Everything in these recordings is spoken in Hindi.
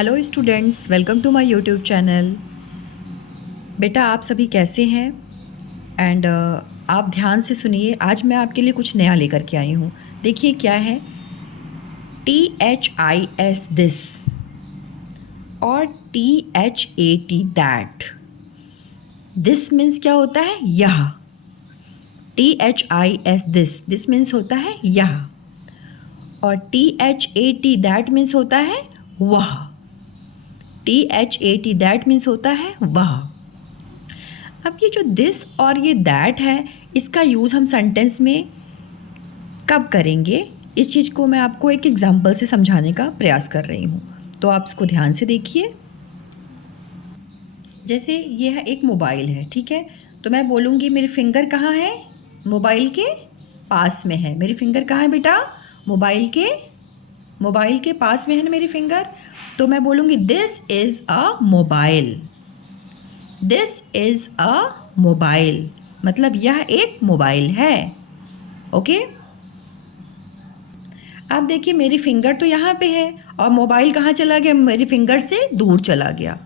Hello students, welcome to my YouTube channel. बेटा आप सभी कैसे हैं? एंड आप ध्यान से सुनिए, आज मैं आपके लिए कुछ नया लेकर के आई हूँ। देखिए क्या है, THIS दिस और THAT दैट। दिस मीन्स क्या होता है? यह। THIS दिस मीन्स होता है यह, और THAT दैट मीन्स होता है वह। THAT दैट मीन्स होता है वह। अब ये जो दिस और ये दैट है, इसका यूज़ हम सेंटेंस में कब करेंगे, इस चीज़ को मैं आपको एक एग्जांपल से समझाने का प्रयास कर रही हूँ। तो आप इसको ध्यान से देखिए। जैसे ये है एक मोबाइल है, ठीक है। तो मैं बोलूँगी मेरी फिंगर कहाँ है? मोबाइल के पास में है। मेरी फिंगर कहाँ है बेटा? मोबाइल के पास में है ना मेरी फिंगर। तो मैं बोलूँगी this is a mobile. This is a mobile, मतलब यह एक मोबाइल है। ओके। अब देखिए मेरी फिंगर तो यहाँ पे है और मोबाइल कहाँ चला गया? मेरी फिंगर से दूर चला गया।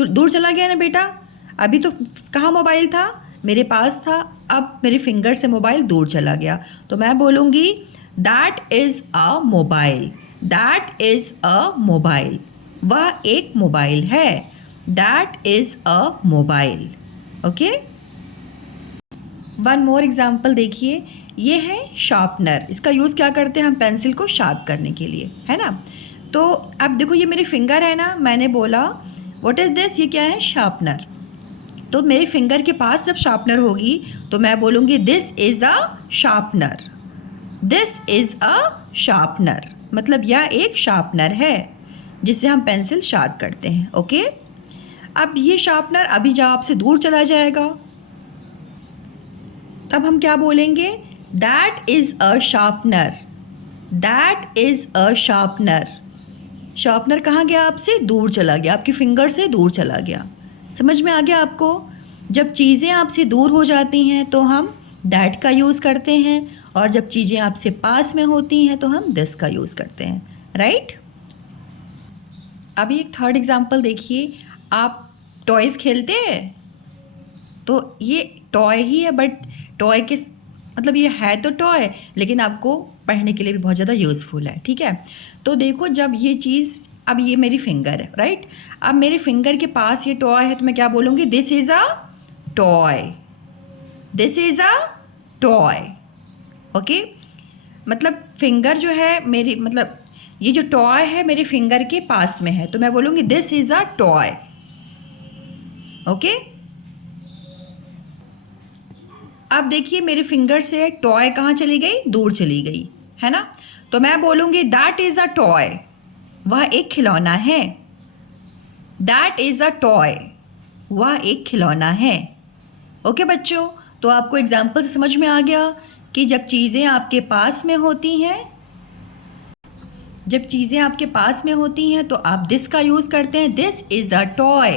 दूर चला गया ना बेटा। अभी तो कहाँ मोबाइल था? मेरे पास था। अब मेरी फिंगर से मोबाइल दूर चला गया। तो मैं बोलूँगी that is a mobile. That is a mobile, वह एक मोबाइल है। That is a mobile. Okay. One more example देखिए, ये है शार्पनर। इसका यूज़ क्या करते हैं हम? पेंसिल को शार्प करने के लिए, है ना। तो अब देखो ये मेरी फिंगर है ना, मैंने बोला व्हाट इज़ दिस, ये क्या है? शार्पनर। तो मेरी फिंगर के पास जब शार्पनर होगी तो मैं बोलूँगी this is a sharpener. This is a sharpener, मतलब यह एक शार्पनर है जिससे हम पेंसिल शार्प करते हैं। ओके। अब ये शार्पनर अभी जब आपसे दूर चला जाएगा तब हम क्या बोलेंगे? That is a sharpener. That is a sharpener. Sharpener कहाँ गया? आपसे दूर चला गया, आपकी फिंगर से दूर चला गया। समझ में आ गया आपको? जब चीज़ें आपसे दूर हो जाती हैं तो हम दैट का यूज़ करते हैं, और जब चीज़ें आपसे पास में होती हैं तो हम दिस का यूज़ करते हैं। राइट। अभी एक थर्ड एग्जाम्पल देखिए। आप टॉयज़ खेलते हैं? तो ये टॉय ही है, बट टॉय के मतलब ये है तो टॉय, लेकिन आपको पढ़ने के लिए भी बहुत ज़्यादा यूज़फुल है, ठीक है। तो देखो जब ये चीज़, अब ये मेरी फिंगर है, राइट। अब मेरे फिंगर के पास ये टॉय है तो मैं क्या बोलूँगी? This is a toy. This is a toy. Okay. मतलब फिंगर जो है मेरी, मतलब ये जो टॉय है मेरे फिंगर के पास में है तो मैं बोलूँगी this is a toy. Okay. अब देखिए मेरे फिंगर से टॉय कहाँ चली गई? दूर चली गई, है ना। तो मैं बोलूँगी दैट इज़ अ टॉय, वह एक खिलौना है। दैट इज़ अ टॉय, वह एक खिलौना है। ओके बच्चों, तो आपको एग्जाम्पल से समझ में आ गया कि जब चीज़ें आपके पास में होती हैं, तो आप दिस का यूज़ करते हैं। This is a toy.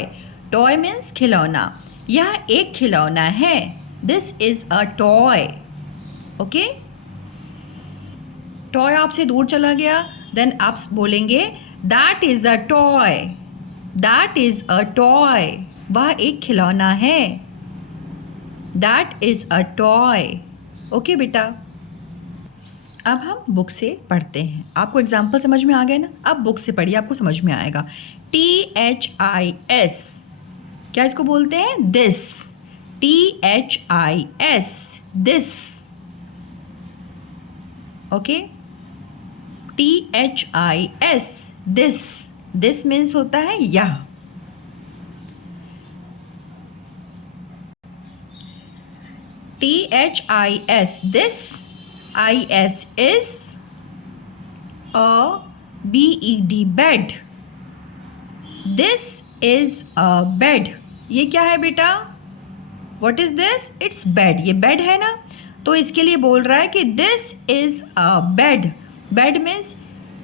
Toy means खिलौना। यह एक खिलौना है। This is a toy. Okay. Toy आपसे दूर चला गया, देन आप बोलेंगे that is a toy. That is a toy, वह एक खिलौना है। That is a toy. Okay बेटा। अब हम बुक से पढ़ते हैं। आपको एग्जाम्पल समझ में आ गए ना? अब बुक से पढ़िए, आपको समझ में आएगा। THIS, क्या इसको बोलते हैं? This. THIS, this. Okay. THIS, this. This means होता है यह। THIS, this. IS is a BED, bed. This is a bed. ये क्या है बेटा? What is this? It's bed. ये बेड है ना, तो इसके लिए बोल रहा है कि this is a bed. Bed means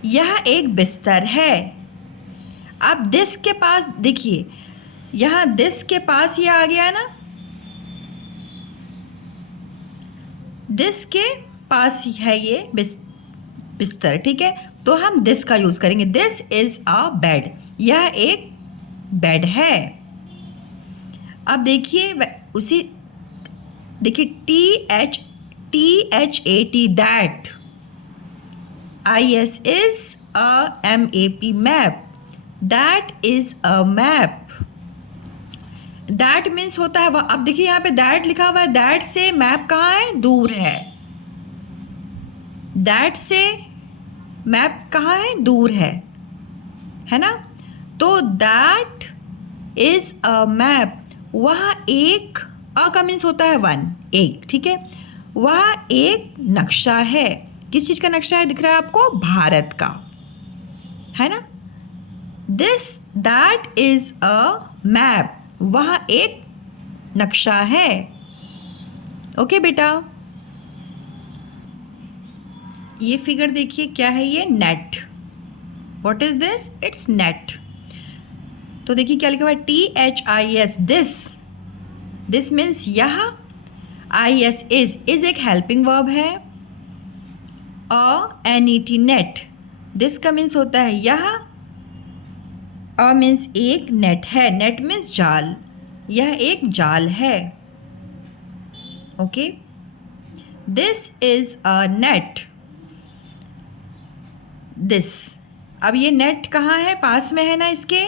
यह एक बिस्तर है। अब दिस के पास देखिए, यहाँ दिस के पास ये आ गया ना, दिस के पास है ये बिस्तर, ठीक है। तो हम दिस का यूज़ करेंगे। दिस इज़ अ बेड, यह एक बेड है। अब देखिए उसी, देखिए THAT that, IS is a MAP map, that is a map. That means होता है वह। अब देखिए यहाँ पे दैट लिखा हुआ है, दैट से मैप कहाँ है, दूर है। दैट से मैप कहाँ है, दूर है ना। तो दैट इज अ मैप, वह एक, अ का मीन्स होता है वन, एक, ठीक है। वह एक नक्शा है। किस चीज़ का नक्शा है दिख रहा है आपको, भारत का, है ना। दैट इज अ मैप, वह एक नक्शा है। ओके बेटा, ये फिगर देखिए क्या है, ये net. What is this, it's net. तो देखिए क्या लिखा हुआ है, THIS दिस मीन्स यह। IS इज एक हेल्पिंग वर्ब है। NET नेट, दिस का मीन्स होता है यह। मीन्स एक, नेट है, नेट मीन्स जाल, यह एक जाल है। Okay, this is a net, this. अब ये नेट कहाँ है, पास में है ना, इसके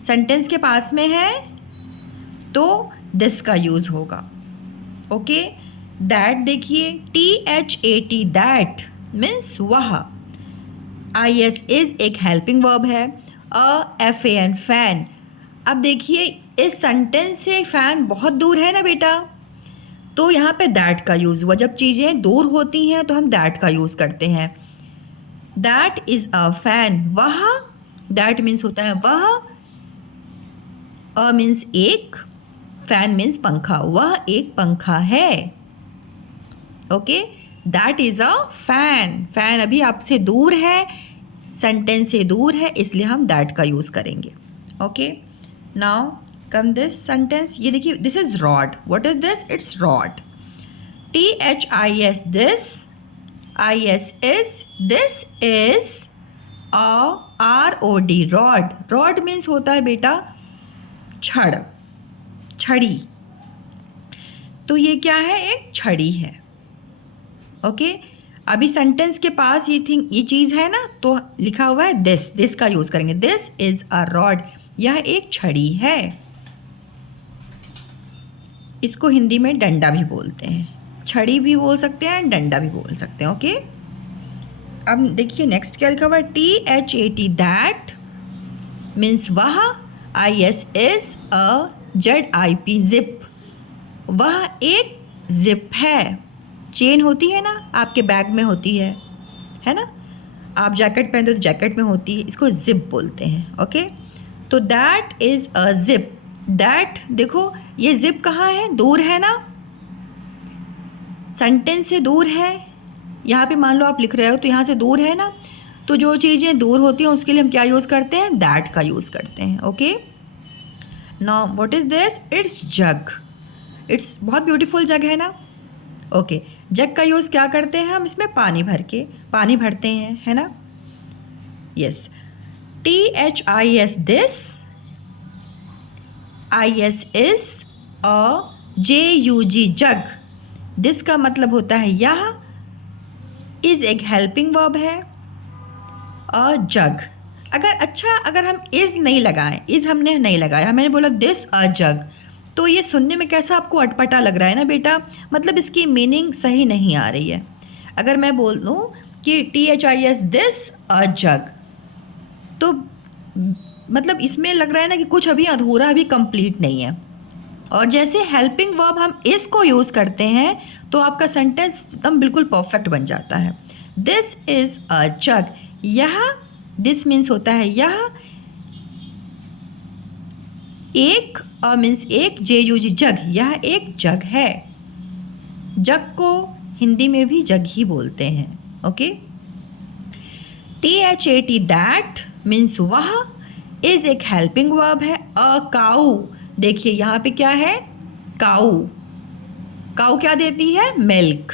सेंटेंस के पास में है, तो दिस का यूज़ होगा। ओके, दैट देखिए THAT दैट मीन्स वह। IS इज एक हेल्पिंग वर्ब है। FAN fan. अब देखिए इस सेंटेंस से फैन बहुत दूर है ना बेटा, तो यहाँ पे दैट का यूज़ हुआ। जब चीज़ें दूर होती हैं तो हम दैट का यूज़ करते हैं। दैट इज़ अ फैन, वह, दैट मीन्स होता है वह, मीन्स एक, फैन मीन्स पंखा, वह एक पंखा है। Okay, that is a fan. Fan अभी आपसे दूर है, सेंटेंस से दूर है, इसलिए हम दैट का यूज़ करेंगे। Okay, now come this sentence, ये देखिए this is rod. What is this, it's rod. THIS this, IS this is ROD rod. Rod means होता है बेटा छड़, छड़ी। तो ये क्या है, एक छड़ी है। ओके, अभी सेंटेंस के पास ये चीज़ है ना, तो लिखा हुआ है दिस का यूज़ करेंगे। दिस इज अ रॉड, यह एक छड़ी है। इसको हिंदी में डंडा भी बोलते हैं, छड़ी भी बोल सकते हैं, डंडा भी बोल सकते हैं। ओके, अब देखिए नेक्स्ट क्या लिखा हुआ है, THAT दैट मीन्स वह। IS is a ZIP zip, वह एक जिप है। चेन होती है ना, आपके बैग में होती है ना, आप जैकेट पहनते हो तो जैकेट में होती है, इसको जिप बोलते हैं। ओके, तो that is a zip. That देखो ये जिप कहाँ है, दूर है ना, सेंटेंस से दूर है। यहाँ पे मान लो आप लिख रहे हो तो यहाँ से दूर है ना, तो जो चीज़ें दूर होती हैं उसके लिए हम क्या यूज़ करते हैं, दैट का यूज़ करते हैं। Okay, now what is this, it's jug. It's बहुत ब्यूटीफुल जग है ना। ओके, जग का यूज़ क्या करते हैं हम, इसमें पानी भरते हैं, है ना। Yes, THIS this, IS is JUG jug. This का मतलब होता है यह। इज एक हेल्पिंग वर्ब है। जग, अगर हम इज नहीं लगाएं, इज हमने नहीं लगाया, मैंने बोला दिस अ जग, तो ये सुनने में कैसा आपको अटपटा लग रहा है ना बेटा, मतलब इसकी मीनिंग सही नहीं आ रही है। अगर मैं बोल दूँ कि THIS दिस अ जग, तो मतलब इसमें लग रहा है ना कि कुछ अभी अधूरा, अभी कंप्लीट नहीं है। और जैसे हेल्पिंग वर्ब हम इसको यूज़ करते हैं तो आपका सेंटेंस एकदम बिल्कुल परफेक्ट बन जाता है। दिस इज़ अ जग, यह, दिस मीन्स होता है यह एक, मीन्स एक, JUG जग, यह एक जग है। जग को हिंदी में भी जग ही बोलते हैं। ओके, THAT दैट मीन्स वह, इज एक हेल्पिंग वर्ब है। अ काऊ, देखिए यहाँ पे क्या है, काऊ। काऊ क्या देती है, मिल्क।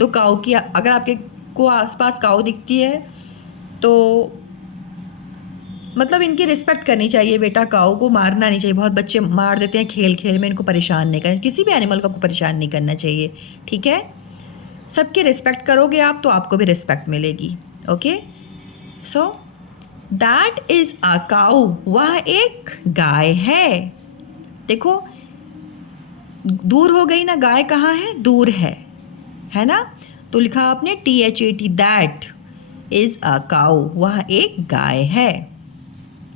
तो काऊ की, अगर आपके को आसपास काऊ दिखती है तो मतलब इनकी रिस्पेक्ट करनी चाहिए बेटा, काऊ को मारना नहीं चाहिए। बहुत बच्चे मार देते हैं खेल खेल में, इनको परेशान नहीं करना, किसी भी एनिमल को परेशान नहीं करना चाहिए, ठीक है। सबकी रिस्पेक्ट करोगे आप तो आपको भी रिस्पेक्ट मिलेगी, okay. So that is a cow, वह एक गाय है। देखो दूर हो गई ना, गाय कहाँ है, दूर है ना। तो लिखा आपने THAT, that is a cow, वह एक गाय है।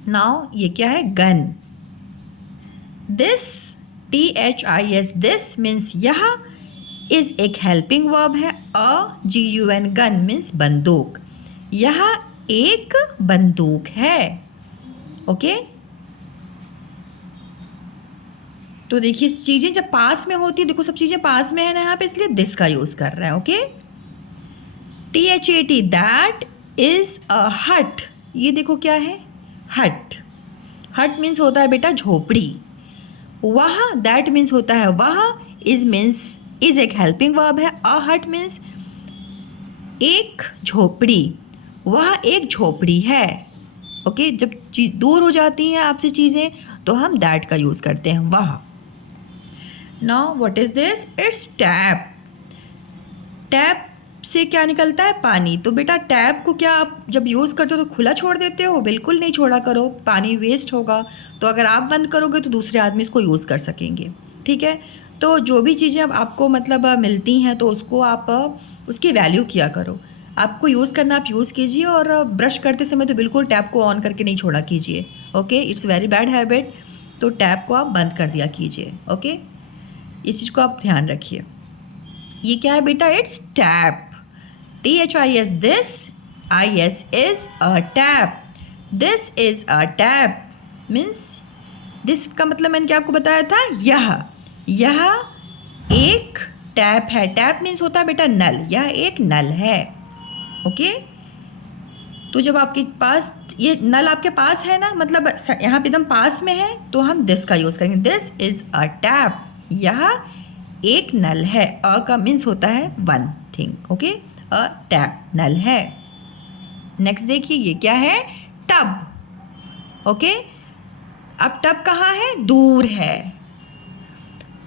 नाउ ये क्या है, gun. This THIS, this means यह, इज एक हेल्पिंग वर्ब है। GUN, गन मीन्स बंदूक, यह एक बंदूक है, ओके। तो देखिए चीज़ें जब पास में होती है, देखो सब चीज़ें पास में है ना यहाँ पे, इसलिए दिस का यूज़ कर रहे हैं, ओके। THAT, दैट इज़ अ हट, ये देखो क्या है, हट। हट मीन्स होता है बेटा झोपड़ी, वह दैट मीन्स होता है वह, इज मीन्स इज एक हेल्पिंग वर्ब है। अ हट मीन्स एक झोपड़ी, वह एक झोपड़ी है, ओके। जब चीज दूर हो जाती हैं आपसे चीज़ें तो हम दैट का यूज़ करते हैं, वह। Now what is this, it's tap. Tap से क्या निकलता है, पानी। तो बेटा टैप को क्या आप जब यूज़ करते हो तो खुला छोड़ देते हो, बिल्कुल नहीं छोड़ा करो, पानी वेस्ट होगा। तो अगर आप बंद करोगे तो दूसरे आदमी इसको यूज़ कर सकेंगे, ठीक है। तो जो भी चीज़ें अब आपको मतलब मिलती हैं तो उसको आप उसकी वैल्यू किया करो। आपको यूज़ करना आप यूज़ कीजिए, और ब्रश करते समय तो बिल्कुल टैप को ऑन करके नहीं छोड़ा कीजिए, okay. It's very bad habit. तो टैप को आप बंद कर दिया कीजिए, ओके। इस चीज़ को आप ध्यान रखिए। ये क्या है बेटा, it's tap. THIS, this, IS is a tap, this is a tap means, this का मतलब मैंने क्या आपको बताया था, यह एक टैप है। टैप मीन्स होता है बेटा नल, यह एक नल है, ओके। तो जब आपके पास ये नल आपके पास है ना, मतलब यहाँ पे एकदम पास में है, तो हम दिस का यूज़ करेंगे, दिस इज़ अ टैप, यह एक नल है। अ का मीन्स होता है one thing, okay. A tap नल है। नेक्स्ट देखिए ये क्या है, टब, ओके। अब टब कहाँ है, दूर है।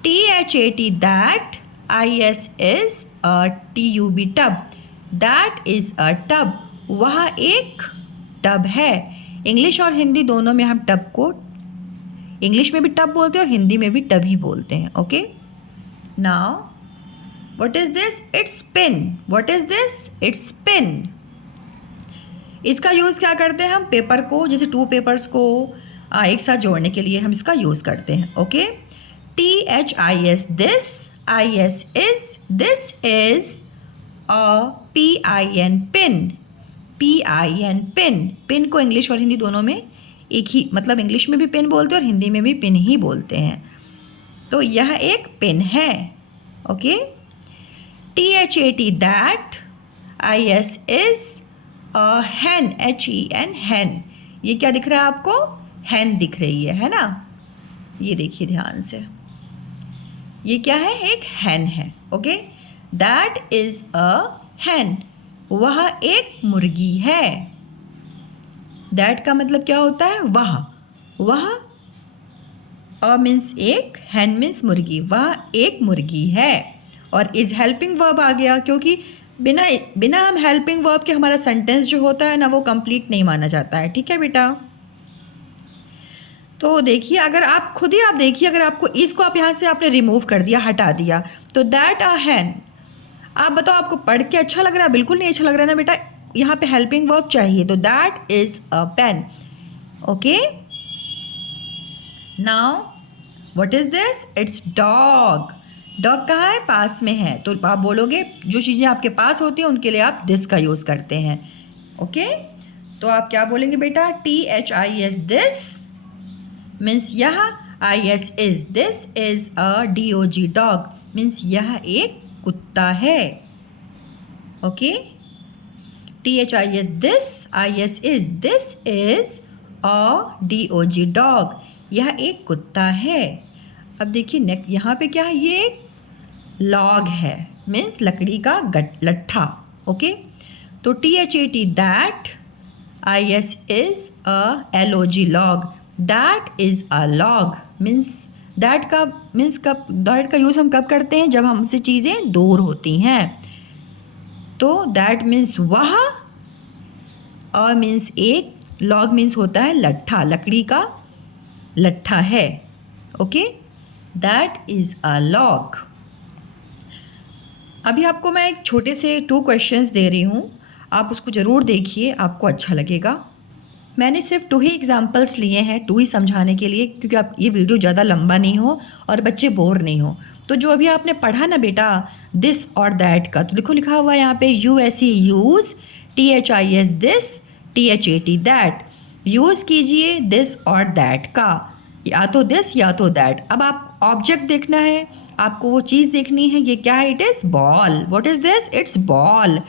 THAT, that, IS is a TUB, tub, that is a tub, वह एक टब है। इंग्लिश और हिंदी दोनों में हम टब को, इंग्लिश में भी टब बोलते हैं और हिंदी में भी टब ही बोलते हैं, okay. Now what is this, it's pin. What is this, it's pin. इसका यूज़ क्या करते हैं हम, पेपर को, जैसे टू पेपर्स को एक साथ जोड़ने के लिए हम इसका यूज़ करते हैं, okay. THIS, this, IS is, this is a PIN, pin. PIN, pin. Pin को इंग्लिश और हिंदी दोनों में एक ही मतलब, इंग्लिश में भी पिन बोलते हैं और हिंदी में भी पिन ही बोलते हैं। तो यह एक पिन है, okay. THAT, that, IS is a hen, HEN, hen। ये क्या दिख रहा है आपको, hen दिख रही है ना। ये देखिए ध्यान से, ये क्या है, एक hen है, okay. That is a hen, वह एक मुर्गी है। दैट का मतलब क्या होता है, वह अ मीन्स एक, hen मीन्स मुर्गी, वह एक मुर्गी है। और इज हेल्पिंग वर्ब आ गया, क्योंकि बिना हम हेल्पिंग वर्ब के हमारा सेंटेंस जो होता है ना वो कंप्लीट नहीं माना जाता है, ठीक है बेटा। तो देखिए अगर आप खुद ही आप देखिए, अगर आपको इसको आप यहाँ से आपने रिमूव कर दिया, हटा दिया, तो दैट अ हैन, आप बताओ आपको पढ़ के अच्छा लग रहा है, बिल्कुल नहीं अच्छा लग रहा है ना बेटा। यहाँ पे हेल्पिंग वर्ब चाहिए, तो that is a pen, okay. Now what is this, it's dog. Dog कहाँ है, पास में है। तो आप बोलोगे जो चीज़ें आपके पास होती हैं उनके लिए आप दिस का यूज़ करते हैं, ओके। तो आप क्या बोलेंगे बेटा, THIS, दिस मीन्स यह, IS is, this is a DOG, dog means यह एक कुत्ता है, okay. THIS, this, IS is, this is a DOG, dog, यह एक कुत्ता है। अब देखिए नेक्स्ट यहाँ पे क्या है, ये एक लॉग है, मीन्स लकड़ी का लट्ठा, ओके। तो THAT, that, IS is a LOG, log. That is a log. Means that का यूज़ हम कब करते हैं? जब हमसे चीज़ें दूर होती हैं. तो दैट मीन्स वह, अ मीन्स एक, लॉग मीन्स होता है लट्ठा, लकड़ी का लट्ठा है. Okay, that is a log. अभी आपको मैं एक छोटे से 2 क्वेश्चंस दे रही हूँ, आप उसको ज़रूर देखिए, आपको अच्छा लगेगा. मैंने सिर्फ 2 ही एग्जांपल्स लिए हैं, 2 ही समझाने के लिए, क्योंकि आप ये वीडियो ज़्यादा लंबा नहीं हो और बच्चे बोर नहीं हो. तो जो अभी आपने पढ़ा ना बेटा दिस और दैट का, तो देखो लिखा हुआ है यहाँ पे USE use, THIS this, THAT that. Use कीजिए दिस और दैट का, या तो दिस या तो दैट. अब आप ऑब्जेक्ट देखना है, आपको वो चीज़ देखनी है. ये क्या है? It is ball. What is this? It's ball.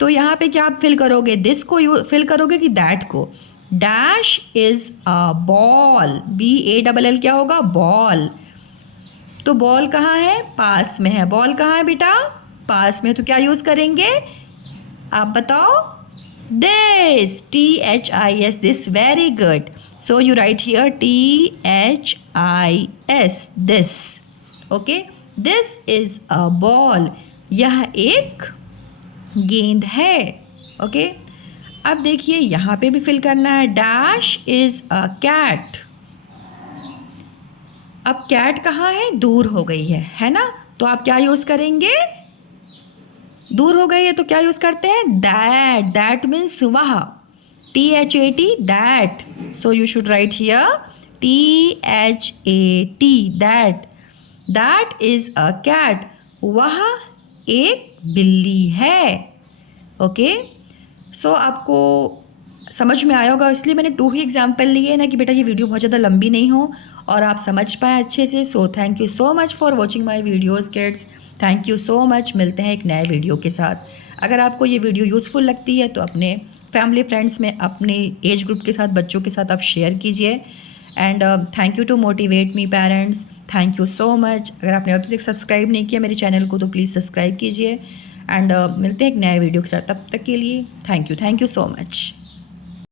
तो यहाँ पे क्या आप फिल करोगे? दिस को फिल करोगे कि दैट को? Dash is a ball, BALL क्या होगा? बॉल. तो बॉल कहाँ है? पास में है. बॉल कहाँ है बेटा? पास में. तो क्या यूज़ करेंगे? आप बताओ. this, THIS, this. Very good. So you write here THIS, this. Okay, this is a ball. यह एक गेंद है. ओके, अब देखिए यहाँ पे भी फिल करना है. Dash is a cat. अब कैट कहाँ है? दूर हो गई है ना? तो आप क्या यूज़ करेंगे? दूर हो गई है तो क्या यूज़ करते हैं? दैट. दैट मीन्स वह, THAT that. So you should write here THAT that. That is a cat. वह एक बिल्ली है. ओके, सो आपको समझ में आया होगा, इसलिए मैंने 2 ही एग्जाम्पल लिए ना, कि बेटा ये वीडियो बहुत ज़्यादा लंबी नहीं हो और आप समझ पाएँ अच्छे से. So thank you so much for watching my videos kids. Thank you so much. मिलते हैं एक नए वीडियो के साथ. अगर आपको ये वीडियो यूज़फुल लगती है तो अपने फैमिली फ्रेंड्स में, अपने एज ग्रुप के साथ, बच्चों के साथ आप शेयर कीजिए. And thank you to motivate me parents. Thank you so much. अगर आपने अभी तक सब्सक्राइब नहीं किया मेरे चैनल को तो प्लीज़ सब्सक्राइब कीजिए. एंड मिलते हैं एक नए वीडियो के साथ. तब तक के लिए थैंक यू सो मच.